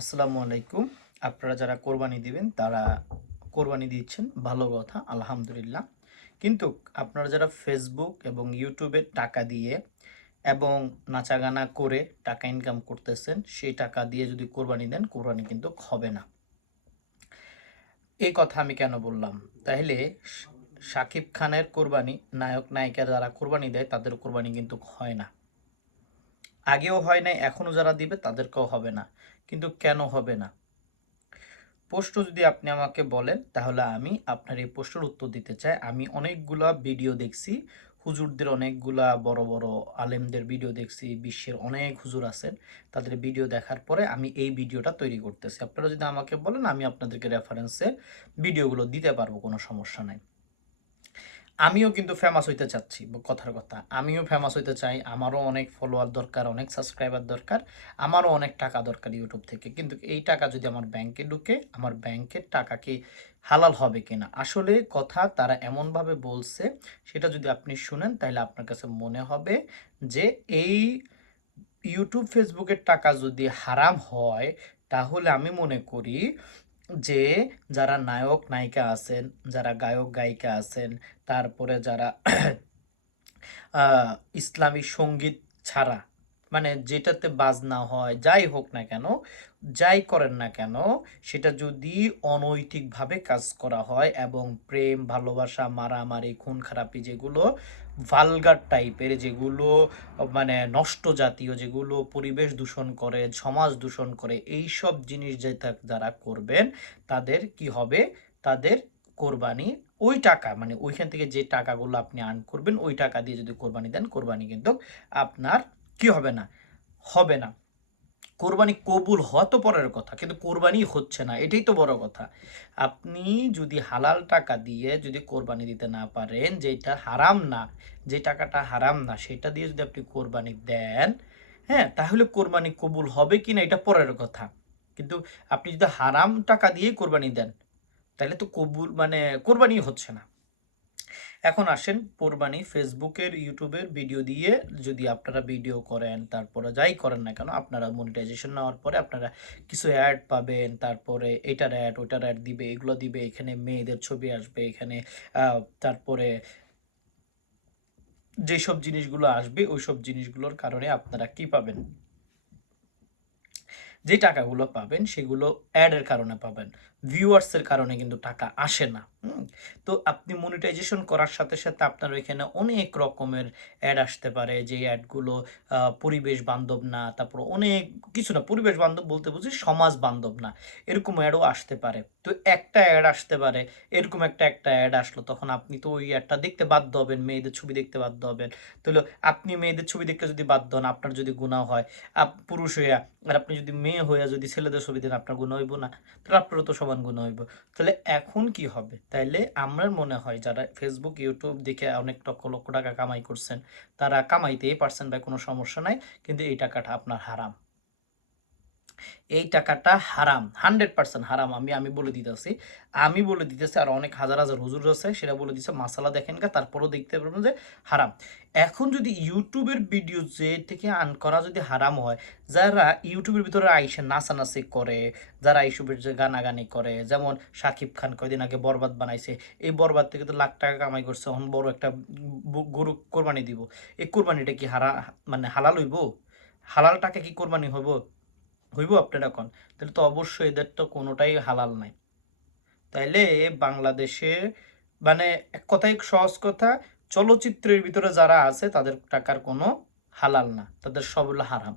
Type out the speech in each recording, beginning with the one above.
আসসালামু আলাইকুম। আপনারা যারা কোরবানি দিবেন, তারা কোরবানি দিচ্ছেন। ভালো কথা, আলহামদুলিল্লাহ। কিন্তু আপনারা যারা ফেসবুক এবং ইউটিউবে টাকা দিয়ে এবং নাচাগানা করে টাকা ইনকাম করতেছেন, সেই টাকা দিয়ে যদি কোরবানি দেন, কোরবানি কিন্তু হবে না। এই কথা আমি কেন বললাম? তাহলে শাকিব খানের কোরবানি, নায়ক নায়িকা যারা কোরবানি দেয়, তাদের কোরবানি কিন্তু হয় না। আগেও হয় নাই, এখনও যারা দিবে, তাদেরকেও হবে না। কিন্তু কেন হবে না? প্রশ্ন যদি আপনি আমাকে বলেন, তাহলে আমি আপনার এই প্রশ্নের উত্তর দিতে চাই। আমি অনেকগুলা ভিডিও দেখছি, হুজুরদের অনেকগুলা বড় বড় আলেমদের ভিডিও দেখছি, বিশ্বের অনেক হুজুর আছেন। তাদের ভিডিও দেখার পরে আমি এই ভিডিওটা তৈরি করতেছি। আপনারা যদি আমাকে বলেন, আমি আপনাদেরকে রেফারেন্সে ভিডিওগুলো দিতে পারব, কোনো সমস্যা নাই। আমিও কিন্তু ফেমাস হইতে চাচ্ছি কথার কথা। আমিও ফেমাস হইতে চাই, আমারও অনেক ফলোয়ার দরকার, অনেক সাবস্ক্রাইবার দরকার, আমারও অনেক টাকা দরকার ইউটিউব থেকে। কিন্তু এই টাকা যদি আমার ব্যাংকে ঢুকে, আমার ব্যাংকের টাকা কি হালাল হবে কিনা? আসলে কথা তারা এমনভাবে বলছে, সেটা যদি আপনি শুনেন তাহলে আপনার কাছে মনে হবে যে এই ইউটিউব ফেসবুকের টাকা যদি হারাম হয়, তাহলে আমি মনে করি যে যারা নায়ক নায়িকা আছেন যারা গায়ক গায়িকা আছেন তারপরে যারা ইসলামী সংগীত ছাড়া মানে যেটাতে বাজনা হয়, যাই হোক না কেন, যাই করেন না কেন, সেটা যদি অনৈতিকভাবে কাজ করা হয় এবং প্রেম, ভালোবাসা, মারামারি, খুন খারাপি যেগুলো ভালগার টাইপের, যেগুলো মানে নষ্ট জাতীয়, যেগুলো পরিবেশ দূষণ করে, সমাজ দূষণ করে এই সব জিনিস যেটা যারা করবেন, তাদের কি হবে? তাদের কোরবানি ওই টাকা মানে ওইখান থেকে যে টাকাগুলো আপনি আর্ন করবেন, ওই টাকা দিয়ে যদি কোরবানি দেন, কোরবানি কিন্তু আপনার কি হবে না? হবে না। কোরবানি কবুল হওয়া তো পরের কথা, কিন্তু কোরবানি হচ্ছে না, এটাই তো বড় কথা। আপনি যদি হালাল টাকা দিয়ে যদি কোরবানি দিতে না পারেন, যেটা হারাম না, যে টাকাটা হারাম না, সেটা দিয়ে যদি আপনি কোরবানি দেন হ্যাঁ তাহলে কোরবানি কবুল হবে কি না, এটা পরের কথা। কিন্তু আপনি যদি হারাম টাকা দিয়েই কোরবানি দেন, তাহলে তো কবুল মানে কোরবানি হচ্ছে না। এখন আসেন কোরবানি ফেসবুকের, ইউটিউবের ভিডিও দিয়ে যদি আপনারা ভিডিও করেন, তারপরে যাই করেন না কেন, আপনারা মনিটাইজেশন নেওয়ার পরে আপনারা কিছু অ্যাড পাবেন, তারপরে এটার অ্যাড ওটার অ্যাড দিবে, এগুলো দিবে, এখানে মেয়েদের ছবি আসবে, এখানে তারপরে যেসব জিনিসগুলো আসবে ওই সব জিনিসগুলোর কারণে আপনারা কি পাবেন? যে টাকাগুলো পাবেন, সেগুলো অ্যাডের কারণে পাবেন। ভিউয়ার্সের কারণে কিন্তু টাকা আসে না তো আপনি মনিটাইজেশন করার সাথে সাথে আপনার ওইখানে অনেক রকমের অ্যাড আসতে পারে যে অ্যাডগুলো পরিবেশ বান্ধব না, তারপর অনেক কিছু না, পরিবেশ বান্ধব বলতে বুঝি সমাজ বান্ধব না, এরকম অ্যাডও আসতে পারে। তো একটা অ্যাড আসতে পারে, এরকম একটা একটা অ্যাড আসলো, তখন আপনি তো ওই অ্যাডটা দেখতে বাধ্য হবেন, মেয়েদের ছবি দেখতে বাধ্য হবেন। তাহলে আপনি মেয়েদের ছবি দেখতে যদি বাধ্য হন, আপনার যদি গুণা হয় পুরুষ হইয়া, আর আপনি যদি মেয়ে হইয়া যদি ছেলেদের ছবি দেন, আপনার গুণ হইব না। তাহলে আপনারও তো সমান গুণ হইব। তাহলে এখন কি হবে? তাইলে আমার মনে হয় যারা ফেসবুক ইউটিউব দেখে অনেক লক্ষ লক্ষ টাকা কামাই করছেন, তারা কামাইতেই পারছেন বা কোনো সমস্যা নাই। কিন্তু এই টাকাটা আপনার হারাম। এই টাকাটা হারাম, হান্ড্রেড পার্সেন্ট হারাম, আমি আমি বলে দিতেছি। আমি বলে দিতেছি, আর অনেক হাজার হাজার হুজুর আছে, সেটা বলে দিচ্ছে মাসালা দেখেন কা তারপরেও দেখতে পারবেন যে হারাম। এখন যদি ইউটিউবের ভিডিও যে থেকে আন করা যদি হারাম হয়, যারা ইউটিউবের ভিতরে আইসে নাচানাচি করে, যারা ইউটিউবের যে গানাগানি করে, যেমন শাকিব খান কয়দিন আগে বরবাদ বানাইছে, এই বরবাদ থেকে তো লাখ টাকা কামাই করছে, এখন বড় একটা গরু কোরবানি দিব, এই কোরবানিটা কি হারা মানে হালাল হইব? হালাল টাকা কি কোরবানি হইব? হইব আপনারা কোন? তাহলে তো অবশ্যই এদের তো কোনোটাই হালাল নাই। তাইলে বাংলাদেশে মানে এক কথায় সহজ কথা, চলচ্চিত্রের ভিতরে যারা আছে, তাদের টাকার কোনো হালাল না। তাদের সবগুলো হারাম।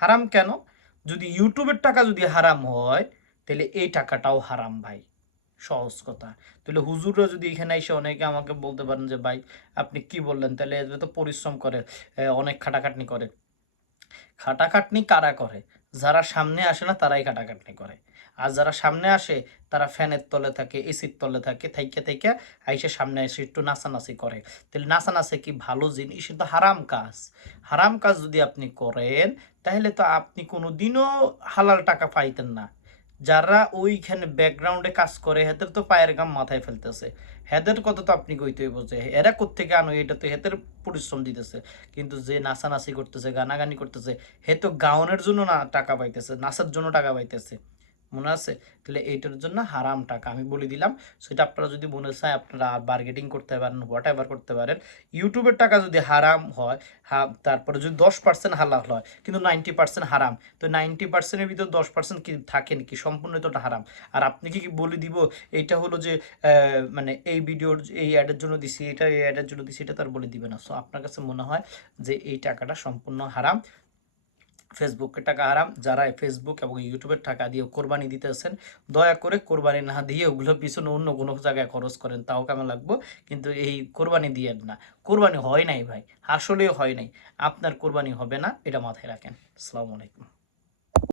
হারাম কেন? যদি ইউটিউবের টাকা যদি হারাম হয়, তাহলে এই টাকাটাও হারাম ভাই। সহজ কথা। তাহলে হুজুররা যদি এখানে এসে অনেকে আমাকে বলতে পারেন যে, ভাই, আপনি কি বললেন? তাহলে এদের তো পরিশ্রম করে অনেক খাটাখাটনি করে। খাটাখাটনি কারা করে? যারা সামনে আসে না, তারাই কাটাকাটি করে। আর যারা সামনে আসে, তারা ফ্যানের তলে থাকে, এসির তলে থাকে, থাইকে থাইকে আইসে সামনে এসে একটু নাচানাচি করে। তাহলে নাচানাচি কি ভালো জিনিস? এটা হারাম কাজ। হারাম কাজ যদি আপনি করেন, তাহলে তো আপনি কোনো দিনও হালাল টাকা পাইতেন না। যারা ওইখানে ব্যাকগ্রাউন্ডে কাজ করে, হেদের তো পায়ের গাম মাথায় ফেলতেছে। হেদের কথা তো আপনি কইতে হইব যে, এরা কোথেকে আনো, এটা তো হেতের পরিশ্রম দিতেছে। কিন্তু যে নাচানাচি করতেছে, গানাগানি করতেছে, হে তো গাউনের জন্য না টাকা পাইতেছে, নাচার জন্য টাকা পাইতেছে। মনে আছে? তাহলে এইটার জন্য হারাম টাকা। আমি বলে দিলাম, সেটা আপনারা যদি মনে চায় আপনারা বার্গেটিং করতে পারেন হোয়াট এভার করতে পারেন। ইউটিউবের টাকা যদি হারাম হয়, হা, তারপরে যদি দশ পার্সেন্ট হালাল হয়, কিন্তু নাইনটি পার্সেন্ট হারাম, তো নাইনটি পার্সেন্টের ভিতরে দশ পার্সেন্ট কি থাকে নাকি সম্পূর্ণ তো হারাম। আর আপনি কি কি বলে দিব, এইটা হলো যে মানে এই ভিডিওর এই অ্যাডের জন্য দিছি, এটা এই অ্যাডের জন্য দিছি, এটা তার বলে দিবে না। সো আপনার কাছে মনে হয় যে এই টাকাটা সম্পূর্ণ হারাম। ফেসবুকের টাকা হারাম, যারা ফেসবুক এবং ইউটিউবের টাকা দিয়ে কোরবানি দিতেছেন, দয়া করে কোরবানি না দিয়ে ওগুলো পিছনে অন্য কোনো জায়গায় খরচ করেন, তাও কেমন লাগবো? কিন্তু এই কোরবানি দিয়েন না। কোরবানি হয় নাই ভাই, আসলেও হয় নাই। আপনার কোরবানি হবে না, এটা মাথায় রাখেন। আসসালামু আলাইকুম।